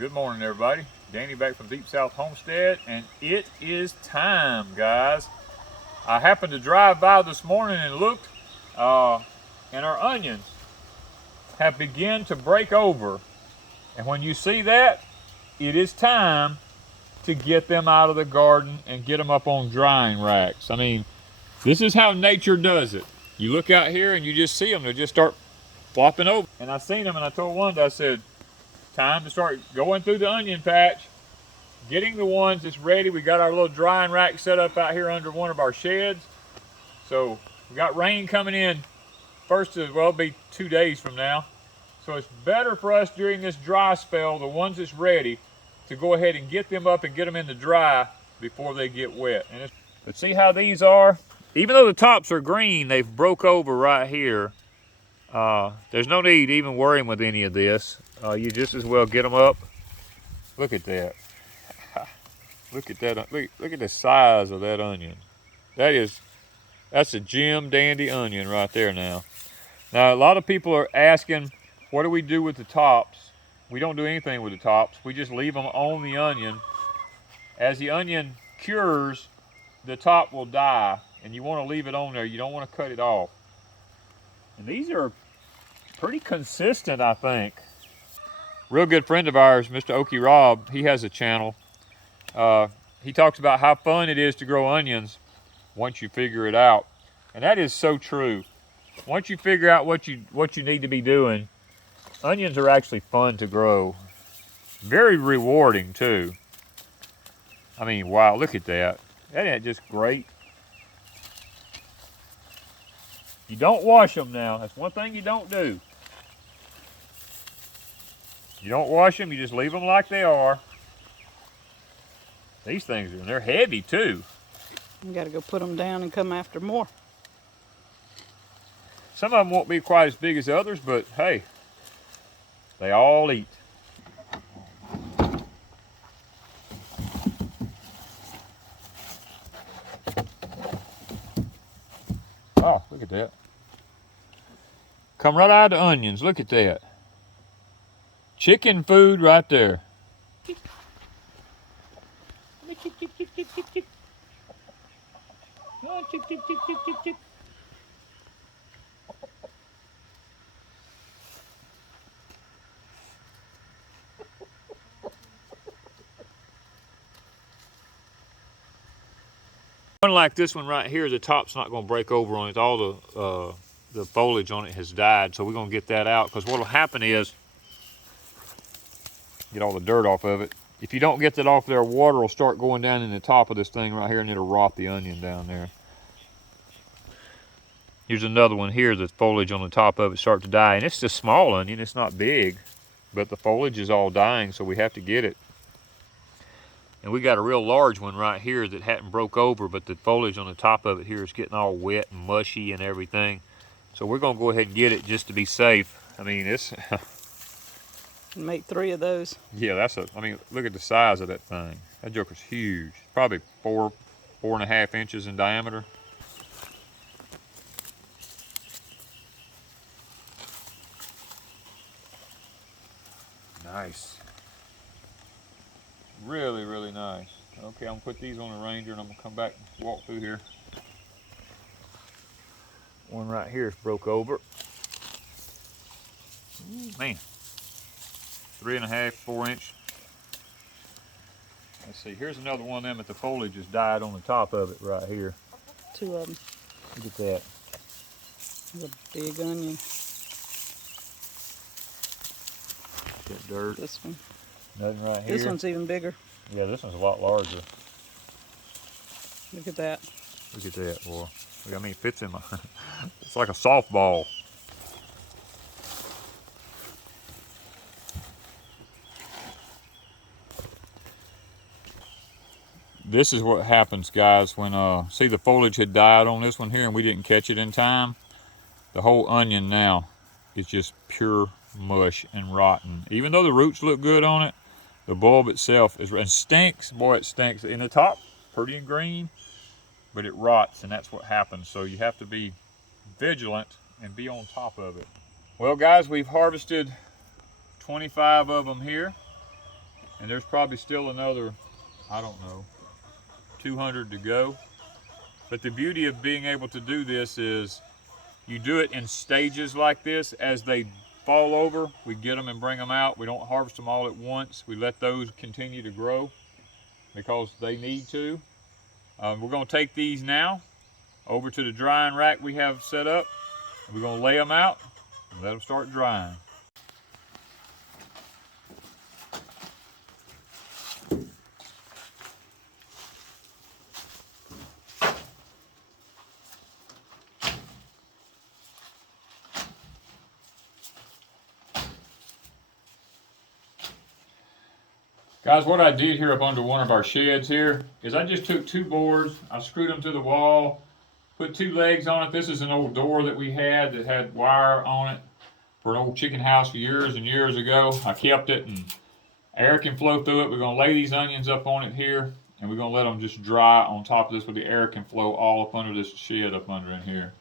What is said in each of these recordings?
Good morning, everybody. Danny back from Deepsouth Homestead, and it is time, guys. I happened to drive by this morning and looked, and our onions have begun to break over. And when you see that, it is time to get them out of the garden and get them up on drying racks. I mean, this is how nature does it. You look out here and you just see them, they just start flopping over. And I seen them and I told Wanda, I said, time to start going through the onion patch, getting the ones that's ready. We got our little drying rack set up out here under one of our sheds. So we got rain coming in first of, well, it'll be 2 days from now. So it's better for us during this dry spell, the ones that's ready, to go ahead and get them up and get them in the dry before they get wet. But see how these are? Even though the tops are green, they've broke over right here. There's no need even worrying with any of this. You just as well get them up. Look at that. Look at that. Look at the size of that onion. That's a Jim Dandy onion right there now. Now, a lot of people are asking, what do we do with the tops? We don't do anything with the tops. We just leave them on the onion. As the onion cures, the top will die, and you want to leave it on there. You don't want to cut it off. And these are pretty consistent, I think. Real good friend of ours, Mr. Okie Rob, he has a channel. He talks about how fun it is to grow onions once you figure it out. And that is so true. Once you figure out what you need to be doing, onions are actually fun to grow. Very rewarding too. I mean, wow, look at that. That ain't just great. You don't wash them now. That's one thing you don't do. You don't wash them, you just leave them like they are. These things, they're heavy too. You gotta go put them down and come after more. Some of them won't be quite as big as others, but hey, they all eat. Oh, look at that. Come right out of the onions, look at that. Chicken food right there. Unlike this one right here, the top's not going to break over on it. All the foliage on it has died, so we're going to get that out, because what will happen is, get all the dirt off of it. If you don't get that off there, water will start going down in the top of this thing right here, and it'll rot the onion down there. Here's another one here, the foliage on the top of it starts to die, and it's just small onion, it's not big, but the foliage is all dying, so we have to get it. And we got a real large one right here that hadn't broke over, but the foliage on the top of it here is getting all wet and mushy and everything. So we're gonna go ahead and get it just to be safe. I mean, it's Make 3 of those. yeah, I mean, look at the size of that thing. That joker's huge. Probably 4.5 inches in diameter. Nice. Really, really nice. Okay, I'm gonna put these on the Ranger and I'm gonna come back and walk through here. One right here is broke over. Ooh, man. 3.5, 4 inch. Let's see, here's another one of them that the foliage has died on the top of it right here. 2 of them. Look at that. There's a big onion. That dirt. This one. Nothing right here. This one's even bigger. Yeah, this one's a lot larger. Look at that. Look at that, boy. Look, I mean, it fits in my, it's like a softball. This is what happens, guys, when, see, the foliage had died on this one here and we didn't catch it in time. The whole onion now is just pure mush and rotten. Even though the roots look good on it, the bulb itself is, and stinks. Boy, it stinks. In the top, pretty and green, but it rots, and that's what happens. So you have to be vigilant and be on top of it. Well, guys, we've harvested 25 of them here. And there's probably still another, I don't know, 200 to go. But the beauty of being able to do this is you do it in stages like this. As they fall over, we get them and bring them out. We don't harvest them all at once. We let those continue to grow because they need to. We're going to take these now over to the drying rack we have set up. And we're going to lay them out and let them start drying. Guys, what I did here up under one of our sheds here is I just took 2 boards, I screwed them to the wall, put 2 legs on it. This is an old door that we had that had wire on it for an old chicken house years and years ago. I kept it and air can flow through it. We're going to lay these onions up on it here and we're going to let them just dry on top of this where the air can flow all up under this shed up under in here.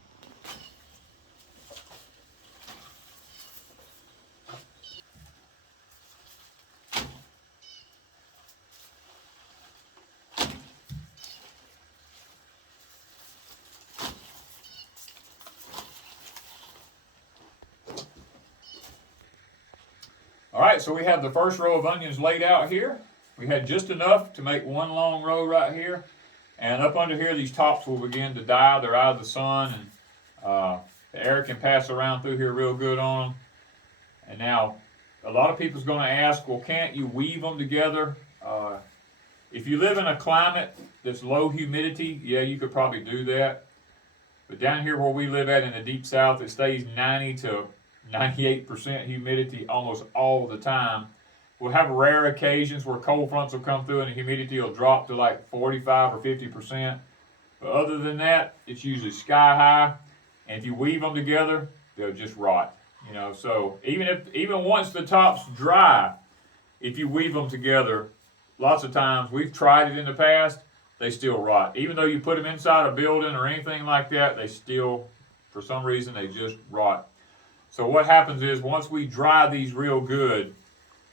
All right, so we have the first row of onions laid out here. We had just enough to make one long row right here. And up under here, these tops will begin to die. They're out of the sun, and the air can pass around through here real good on them. And now, a lot of people's going to ask, well, can't you weave them together? If you live in a climate that's low humidity, yeah, you could probably do that. But down here where we live at in the deep south, it stays 90 to 98% humidity almost all the time. We'll have rare occasions where cold fronts will come through and the humidity will drop to like 45 or 50%. But other than that, it's usually sky high. And if you weave them together, they'll just rot. You know, so even once the top's dry, if you weave them together, lots of times we've tried it in the past, they still rot. Even though you put them inside a building or anything like that, they still, for some reason, they just rot. So what happens is once we dry these real good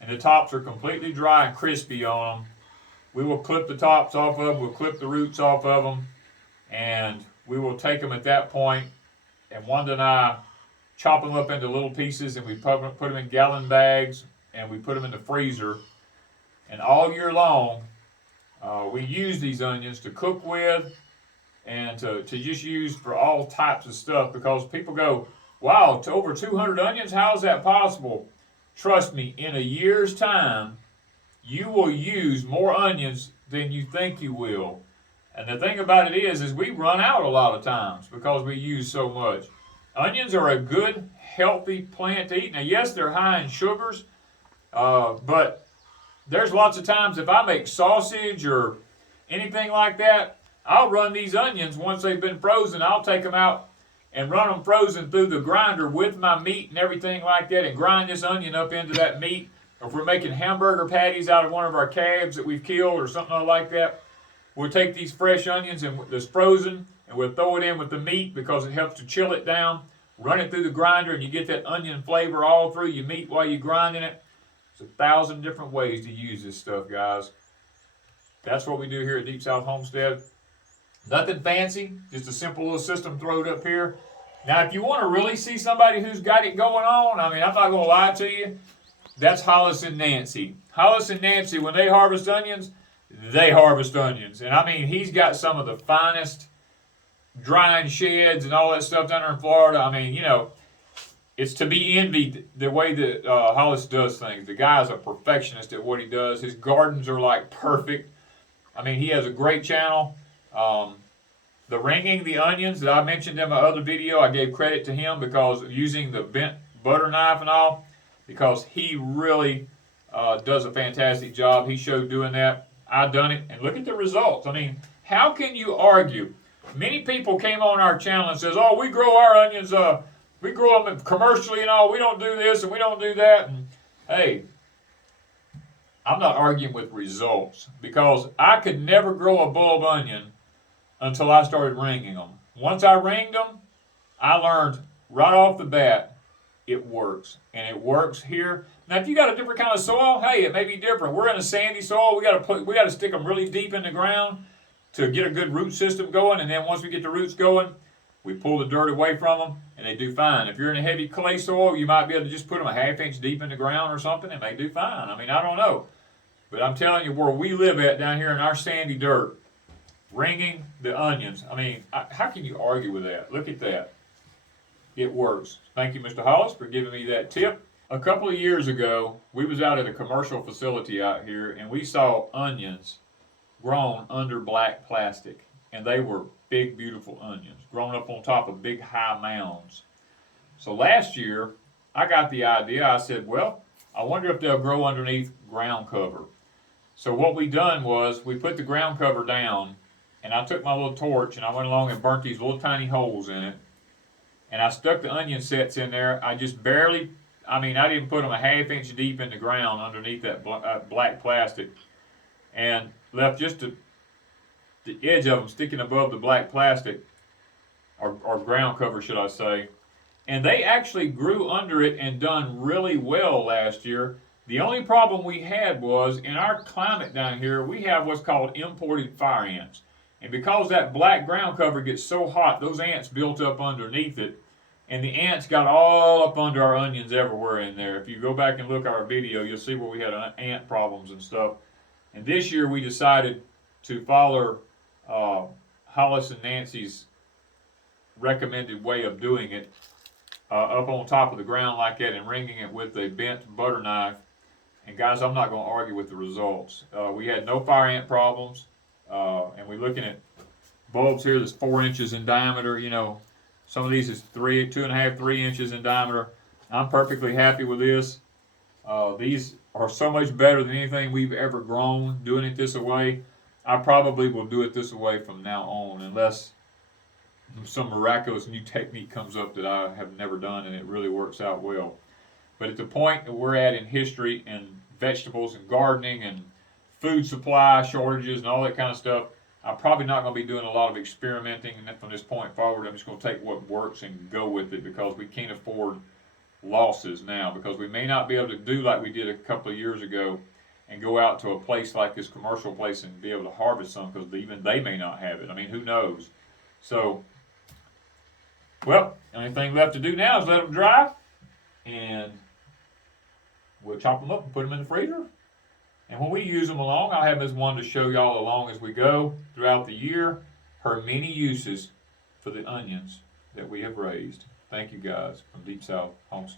and the tops are completely dry and crispy on them, we will clip the tops off of them, we'll clip the roots off of them, and we will take them at that point, and Wanda and I chop them up into little pieces and we put them in gallon bags and we put them in the freezer. And all year long, we use these onions to cook with and to just use for all types of stuff because people go, wow, to over 200 onions, how is that possible? Trust me, in a year's time, you will use more onions than you think you will. And the thing about it is we run out a lot of times because we use so much. Onions are a good, healthy plant to eat. Now, yes, they're high in sugars, but there's lots of times if I make sausage or anything like that, I'll run these onions once they've been frozen. I'll take them out and run them frozen through the grinder with my meat and everything like that and grind this onion up into that meat. Or if we're making hamburger patties out of one of our calves that we've killed or something like that, we'll take these fresh onions and that's frozen and we'll throw it in with the meat because it helps to chill it down. Run it through the grinder and you get that onion flavor all through your meat while you're grinding it. There's 1,000 different ways to use this stuff, guys. That's what we do here at Deep South Homestead. Nothing fancy, just a simple little system thrown up here. Now, if you want to really see somebody who's got it going on, I mean, I'm not going to lie to you, that's Hollis and Nancy. Hollis and Nancy, when they harvest onions, they harvest onions. And I mean, he's got some of the finest drying sheds and all that stuff down there in Florida. I mean, you know, it's to be envied the way that Hollis does things. The guy's a perfectionist at what he does. His gardens are like perfect. I mean, he has a great channel. The ringing the onions that I mentioned in my other video, I gave credit to him because using the bent butter knife and all, because he really does a fantastic job. He showed doing that. I done it, and look at the results. I mean, how can you argue? Many people came on our channel and says, oh, we grow our onions, we grow them commercially and all. We don't do this and we don't do that. And, hey, I'm not arguing with results because I could never grow a bulb onion until I started ringing them. Once I ringed them, I learned right off the bat it works. And it works here. Now, if you got a different kind of soil, hey, it may be different. We're in a sandy soil. We got to stick them really deep in the ground to get a good root system going. And then once we get the roots going, we pull the dirt away from them, and they do fine. If you're in a heavy clay soil, you might be able to just put them a half-inch deep in the ground or something, and they do fine. I mean, I don't know. But I'm telling you, where we live at down here in our sandy dirt, ringing the onions. I mean, how can you argue with that? Look at that. It works. Thank you, Mr. Hollis, for giving me that tip. A couple of years ago, we was out at a commercial facility out here, and we saw onions grown under black plastic. And they were big, beautiful onions, grown up on top of big, high mounds. So last year, I got the idea. I said, well, I wonder if they'll grow underneath ground cover. So what we done was we put the ground cover down, and I took my little torch and I went along and burnt these little tiny holes in it. And I stuck the onion sets in there. I just barely, I didn't put them a half-inch deep in the ground underneath that black plastic, and left just the edge of them sticking above the black plastic, or ground cover, should I say. And they actually grew under it and done really well last year. The only problem we had was, in our climate down here, we have what's called imported fire ants. And because that black ground cover gets so hot, those ants built up underneath it, and the ants got all up under our onions everywhere in there. If you go back and look at our video, you'll see where we had ant problems and stuff. And this year we decided to follow Hollis and Nancy's recommended way of doing it, up on top of the ground like that and ringing it with a bent butter knife. And guys, I'm not going to argue with the results. We had no fire ant problems, and we're looking at bulbs here that's 4 inches in diameter. You know, some of these is 2.5, 3 inches in diameter. I'm perfectly happy with this. These are so much better than anything we've ever grown doing it this way. I probably will do it this way from now on, unless some miraculous new technique comes up that I have never done and it really works out well. But at the point that we're at in history and vegetables and gardening and food supply shortages and all that kind of stuff, I'm probably not going to be doing a lot of experimenting. And from this point forward, I'm just going to take what works and go with it, because we can't afford losses now, because we may not be able to do like we did a couple of years ago and go out to a place like this commercial place and be able to harvest some, because even they may not have it. I mean, who knows? So, well, the only thing left to do now is let them dry, and we'll chop them up and put them in the freezer. And when we use them along, I'll have Ms. Wanda show y'all along as we go throughout the year her many uses for the onions that we have raised. Thank you guys from Deep South Homestead.